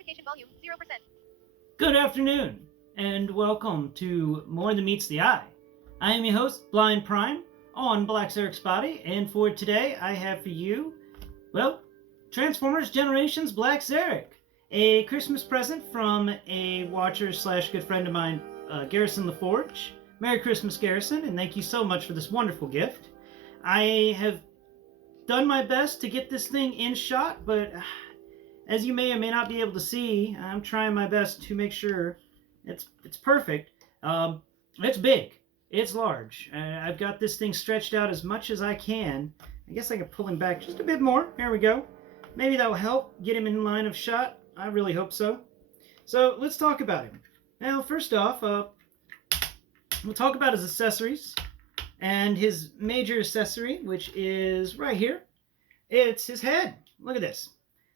Magnification volume 0%. Good afternoon, and welcome to More Than Meets the Eye. I am your host, Blind Prime, on Black Zarek's Body, and for today I have for you, well, Transformers Generations Black Zarek, a Christmas present from a watcher slash good friend of mine, Garrison LaForge. Merry Christmas, Garrison, and thank you so much for this wonderful gift. I have done my best to get this thing in shot, but as you may or may not be able to see, I'm trying my best to make sure it's perfect. It's big. It's large. I've got this thing stretched out as much as I can. I guess I can pull him back just a bit more. There we go. Maybe that will help get him in line of shot. I really hope so. So let's talk about him. Now, first off, we'll talk about his accessories. And his major accessory, which is right here, it's his head. Look at this.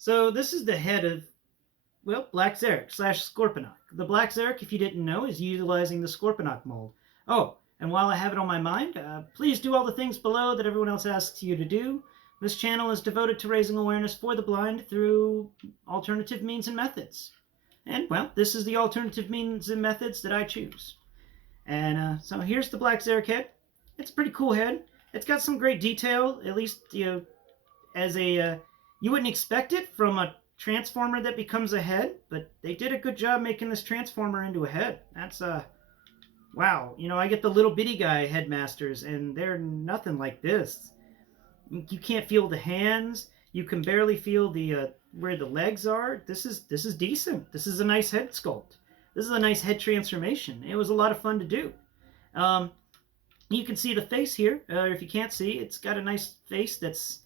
So this is the head of, well, Black Zarek / Scorponok. The Black Zarek, if you didn't know, is utilizing the Scorponok mold. Oh, and while I have it on my mind, please do all the things below that everyone else asks you to do. This channel is devoted to raising awareness for the blind through alternative means and methods. And, well, this is the alternative means and methods that I choose. And so here's the Black Zarek head. It's a pretty cool head. It's got some great detail, at least, you know, as a... you wouldn't expect it from a Transformer that becomes a head, but they did a good job making this Transformer into a head. That's, wow. You know, I get the little bitty guy headmasters, and they're nothing like this. You can't feel the hands. You can barely feel the, where the legs are. This is decent. This is a nice head sculpt. This is a nice head transformation. It was a lot of fun to do. You can see the face here. If you can't see, it's got a nice face that's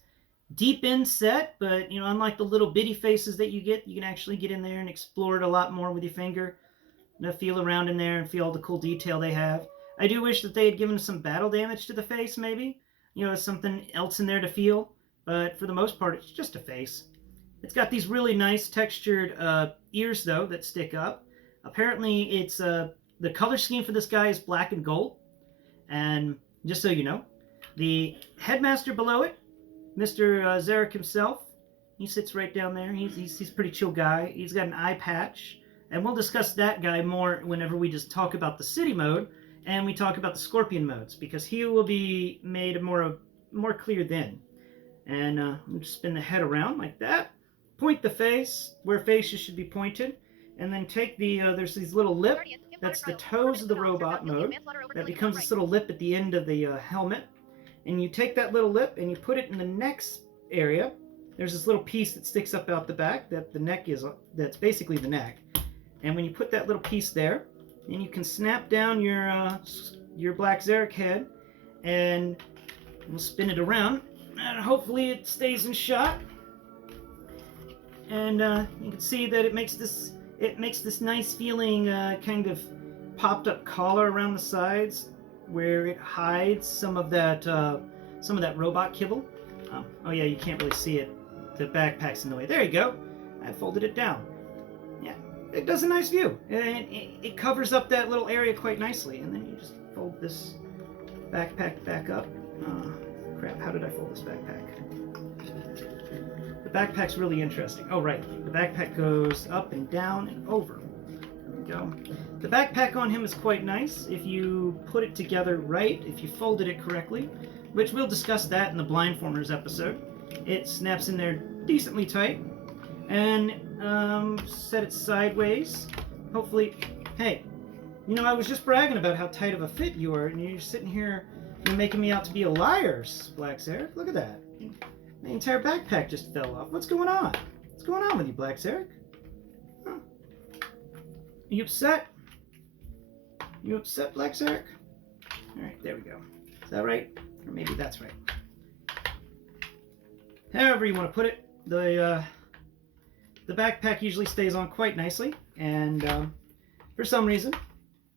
deep inset, but you know, unlike the little bitty faces that you can actually get in there and explore it a lot more with your finger. You know, feel around in there and feel all the cool detail they have. I do wish that they had given some battle damage to the face, maybe. You know, something else in there to feel. But for the most part, it's just a face. It's got these really nice textured ears, though, that stick up. Apparently, it's the color scheme for this guy is black and gold. And just so you know, the headmaster below it, Mr. Zarek himself, he sits right down there. He's a pretty chill guy. He's got an eye patch. And we'll discuss that guy more whenever we just talk about the city mode and we talk about the scorpion modes, because he will be made more clear then. And we'll just spin the head around like that. Point the face where faces should be pointed. And then take the, there's these little lip. That's the toes of the robot mode. That becomes this little lip at the end of the helmet. And you take that little lip and you put it in the neck's area. There's this little piece that sticks up out the back that the neck is, that's basically the neck. And when you put that little piece there, then you can snap down your Black Zarek head, and we'll spin it around, and hopefully it stays in shot. And you can see that it makes this nice feeling kind of popped up collar around the sides, where it hides some of that robot kibble. Oh yeah, you can't really see it. The backpack's in the way. There you go. I folded it down. Yeah, it does a nice view. It covers up that little area quite nicely. And then you just fold this backpack back up. Crap, how did I fold this backpack? The backpack's really interesting. Oh, right. The backpack goes up and down and over. There we go. The backpack on him is quite nice if you put it together right, if you folded it correctly, which we'll discuss that in the Blindformers episode. It snaps in there decently tight, and set it sideways. Hopefully, hey, you know, I was just bragging about how tight of a fit you are, and you're sitting here, you're making me out to be a liar, Black Zarek. Look at that. The entire backpack just fell off. What's going on? What's going on with you, Black Zarek? Huh. Are you upset? You upset, Black Zarek? Alright, there we go. Is that right? Or maybe that's right. However you want to put it, the backpack usually stays on quite nicely, and for some reason,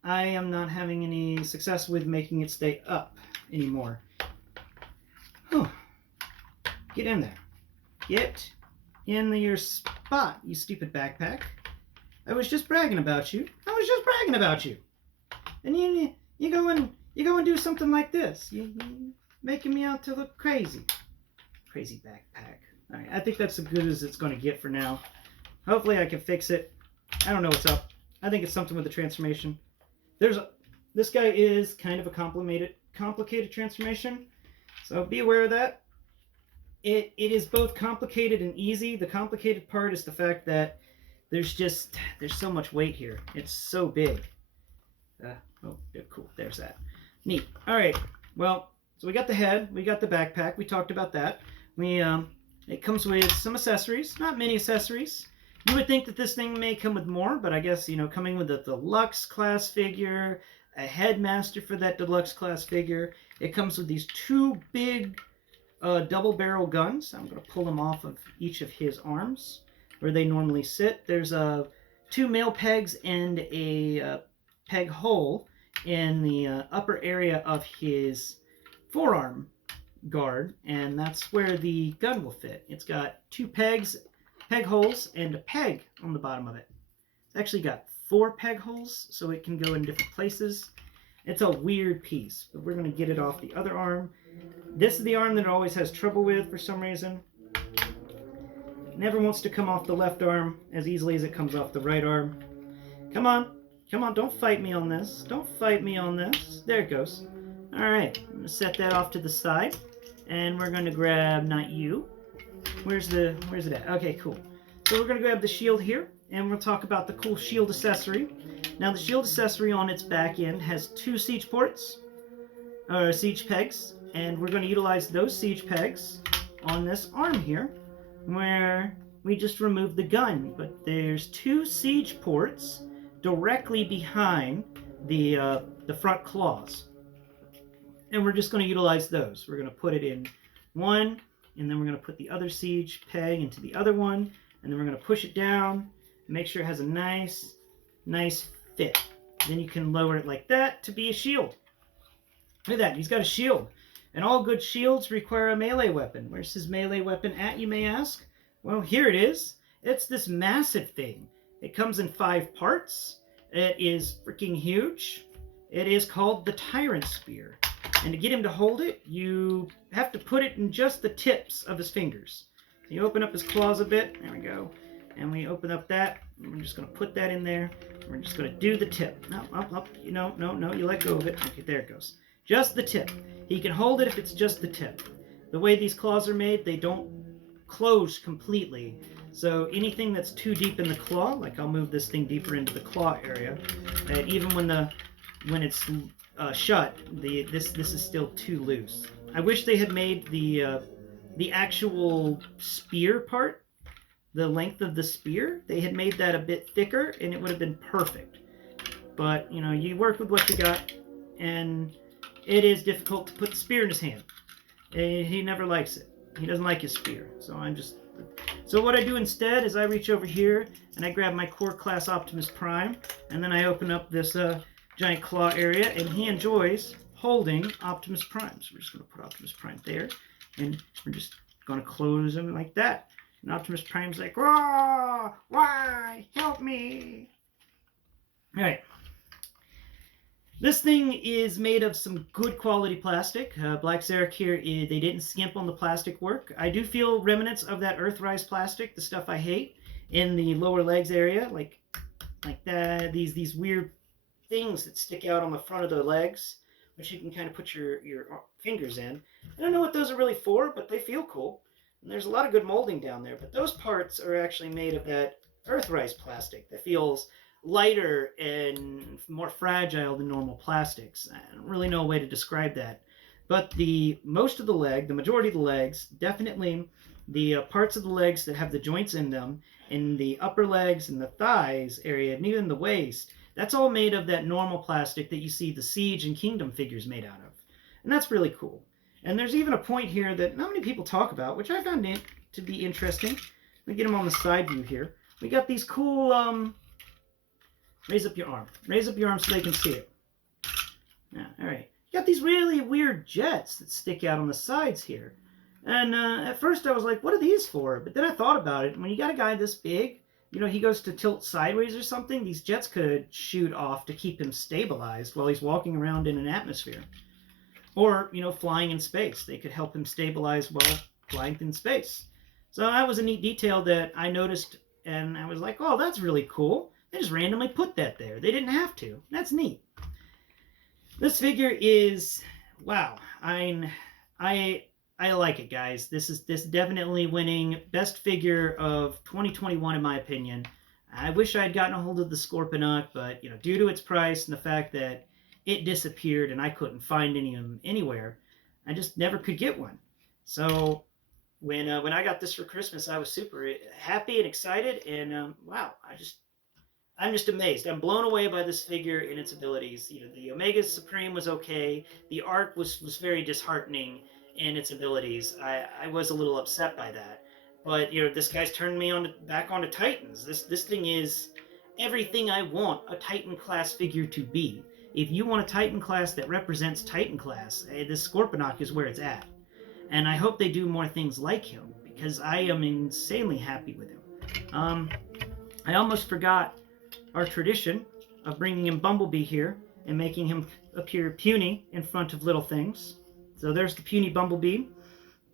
I am not having any success with making it stay up anymore. Whew. Get in there. Get in your spot, you stupid backpack. I was just bragging about you. And you go and do something like this. You making me out to look crazy. Crazy backpack. All right, I think that's as good as it's going to get for now. Hopefully I can fix it. I don't know what's up. I think it's something with the transformation. This guy is kind of a complicated transformation, so be aware of that. It is both complicated and easy. The complicated part is the fact that there's so much weight here. It's so big. Oh, yeah, cool. There's that. Neat. All right. Well, so we got the head. We got the backpack. We talked about that. It comes with some accessories. Not many accessories. You would think that this thing may come with more, but I guess, coming with a deluxe class figure, a headmaster for that deluxe class figure. It comes with these two big double barrel guns. I'm going to pull them off of each of his arms where they normally sit. There's two male pegs and a peg hole in the upper area of his forearm guard, and that's where the gun will fit. It's got two peg holes, and a peg on the bottom of it. It's actually got 4 peg holes, so it can go in different places. It's a weird piece, but we're going to get it off the other arm. This is the arm that it always has trouble with for some reason. It never wants to come off the left arm as easily as it comes off the right arm. Come on, don't fight me on this. Don't fight me on this. There it goes. Alright, I'm going to set that off to the side. And we're going to grab, not you. Where's it at? Okay, cool. So we're going to grab the shield here, and we'll talk about the cool shield accessory. Now, the shield accessory on its back end has 2 siege ports, or siege pegs, and we're going to utilize those siege pegs on this arm here, where we just removed the gun. But there's 2 siege ports directly behind the front claws. And we're just going to utilize those. We're going to put it in one, and then we're going to put the other siege peg into the other one, and then we're going to push it down, make sure it has a nice fit. Then you can lower it like that to be a shield. Look at that, he's got a shield. And all good shields require a melee weapon. Where's his melee weapon at, you may ask? Well, here it is. It's this massive thing. It comes in 5 parts. It is freaking huge. It is called the Tyrant Spear. And to get him to hold it, you have to put it in just the tips of his fingers. So you open up his claws a bit. There we go. And we open up that. And we're just going to put that in there. We're just going to do the tip. No, up. No, you let go of it. Okay, there it goes. Just the tip. He can hold it if it's just the tip. The way these claws are made, they don't close completely. So anything that's too deep in the claw, like I'll move this thing deeper into the claw area, and even when it's shut, this is still too loose. I wish they had made the actual spear part, the length of the spear, they had made that a bit thicker, and it would have been perfect. But you work with what you got, and it is difficult to put the spear in his hand. He never likes it. He doesn't like his spear. So what I do instead is I reach over here and I grab my core class Optimus Prime, and then I open up this giant claw area, and he enjoys holding Optimus Prime. So we're just going to put Optimus Prime there, and we're just going to close him like that. And Optimus Prime's like, "Whoa, why? Help me!" All right. This thing is made of some good quality plastic. Black Zarek here, they didn't skimp on the plastic work. I do feel remnants of that Earthrise plastic, the stuff I hate, in the lower legs area, like that. These weird things that stick out on the front of the legs, which you can kind of put your fingers in. I don't know what those are really for, but they feel cool. And there's a lot of good molding down there, but those parts are actually made of that Earthrise plastic that feels lighter and more fragile than normal plastics. I don't really know a way to describe that. But the majority of the legs, definitely the parts of the legs that have the joints in them, in the upper legs and the thighs area, and even the waist, that's all made of that normal plastic that you see the Siege and Kingdom figures made out of. And that's really cool. And there's even a point here that not many people talk about, which I found to be interesting. Let me get them on the side view here. We got these cool, raise up your arm. Raise up your arm so they can see it. Yeah, all right. You got these really weird jets that stick out on the sides here. And at first I was like, what are these for? But then I thought about it. When you got a guy this big, he goes to tilt sideways or something, these jets could shoot off to keep him stabilized while he's walking around in an atmosphere. Or, flying in space. They could help him stabilize while flying in space. So that was a neat detail that I noticed and I was like, oh, that's really cool. They just randomly put that there. They didn't have to. That's neat. This figure is, wow. I like it, guys. This definitely winning best figure of 2021 in my opinion. I wish I had gotten a hold of the Scorponok, but due to its price and the fact that it disappeared and I couldn't find any of them anywhere, I just never could get one. So when I got this for Christmas, I was super happy and excited, and wow, I'm just amazed. I'm blown away by this figure and its abilities. The Omega Supreme was okay. The Arc was very disheartening in its abilities. I was a little upset by that. But this guy's turned me back onto Titans. This thing is everything I want a Titan class figure to be. If you want a Titan class that represents Titan class, this Scorponok is where it's at. And I hope they do more things like him because I am insanely happy with him. I almost forgot our tradition of bringing in Bumblebee here and making him appear puny in front of little things. So there's the puny Bumblebee.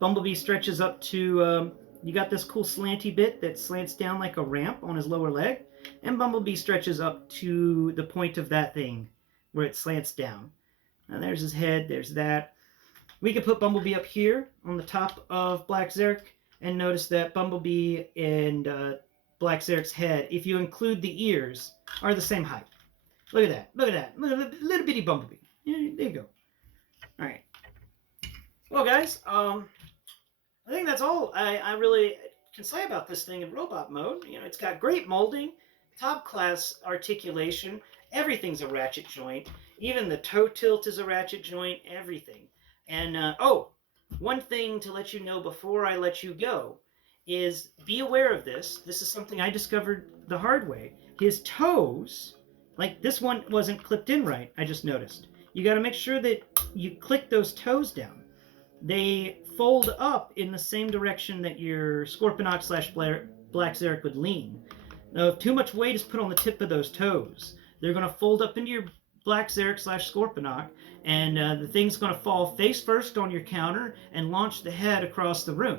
Bumblebee stretches up to, you got this cool slanty bit that slants down like a ramp on his lower leg, and Bumblebee stretches up to the point of that thing where it slants down. Now there's his head, there's that. We could put Bumblebee up here on the top of Black Zarek and notice that Bumblebee and Black Zarek's head, if you include the ears, are the same height. Look at that. Look at that. Look at the little bitty Bumblebee. Yeah, there you go. All right. Well, guys, I think that's all I really can say about this thing in robot mode. It's got great molding, top class articulation. Everything's a ratchet joint. Even the toe tilt is a ratchet joint. Everything. And, one thing to let you know before I let you go is be aware of this. This is something I discovered the hard way. His toes, like this one wasn't clipped in right, I just noticed. You got to make sure that you click those toes down. They fold up in the same direction that your Scorponok / Black Zarek would lean. Now, if too much weight is put on the tip of those toes, they're going to fold up into your Black Zarek / Scorponok, and the thing's going to fall face first on your counter and launch the head across the room.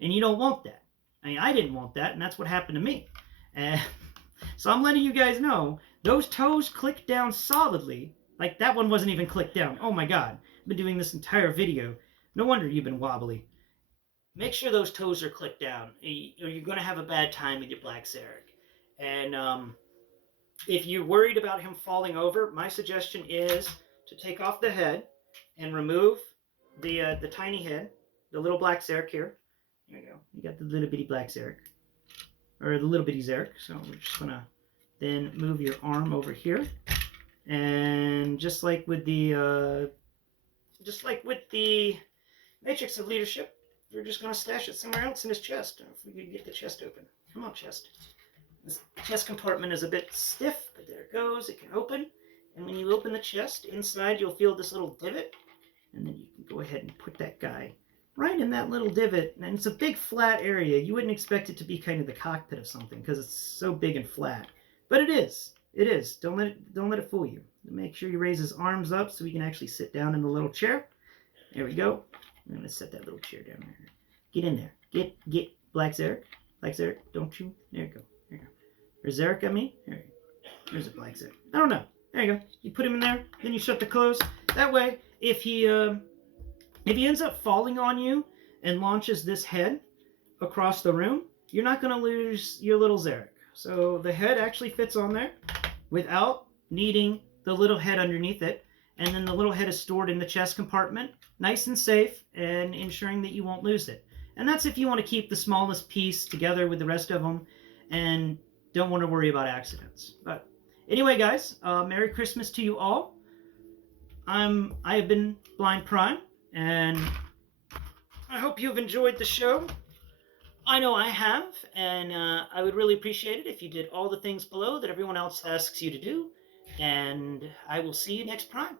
And you don't want that. I mean, I didn't want that, and that's what happened to me. So I'm letting you guys know, those toes click down solidly. Like, that one wasn't even clicked down. Oh my god. I've been doing this entire video. No wonder you've been wobbly. Make sure those toes are clicked down, or you're going to have a bad time with your Black Zarek. And if you're worried about him falling over, my suggestion is to take off the head and remove the tiny head, the little Black Zarek here. There you go. You got the little bitty Black Zarek, or the little bitty Zarek. So we're just gonna then move your arm over here, and just like with the Matrix of Leadership, we're just gonna stash it somewhere else in his chest. If we could get the chest open, come on, chest. This chest compartment is a bit stiff, but there it goes. It can open, and when you open the chest, inside you'll feel this little divot, and then you can go ahead and put that guy right in that little divot. And it's a big flat area. You wouldn't expect it to be kind of the cockpit of something because it's so big and flat, but it is. It is. Don't let it fool you. Make sure you raise his arms up so he can actually sit down in the little chair. There we go. I'm gonna set that little chair down there. Get in there. Get Black Zarek. Black Zarek, don't you? There you go. There you go. Or Zarek, I mean. There's a Black Zarek. I don't know. There you go. You put him in there, then you shut the close. That way, if he ends up falling on you and launches this head across the room, you're not going to lose your little Zarek. So the head actually fits on there without needing the little head underneath it. And then the little head is stored in the chest compartment, nice and safe, and ensuring that you won't lose it. And that's if you want to keep the smallest piece together with the rest of them and don't want to worry about accidents. But anyway, guys, Merry Christmas to you all. I have been Blind Prime, and I hope you've enjoyed the show. I know I have, and I would really appreciate it if you did all the things below that everyone else asks you to do. And I will see you next Prime.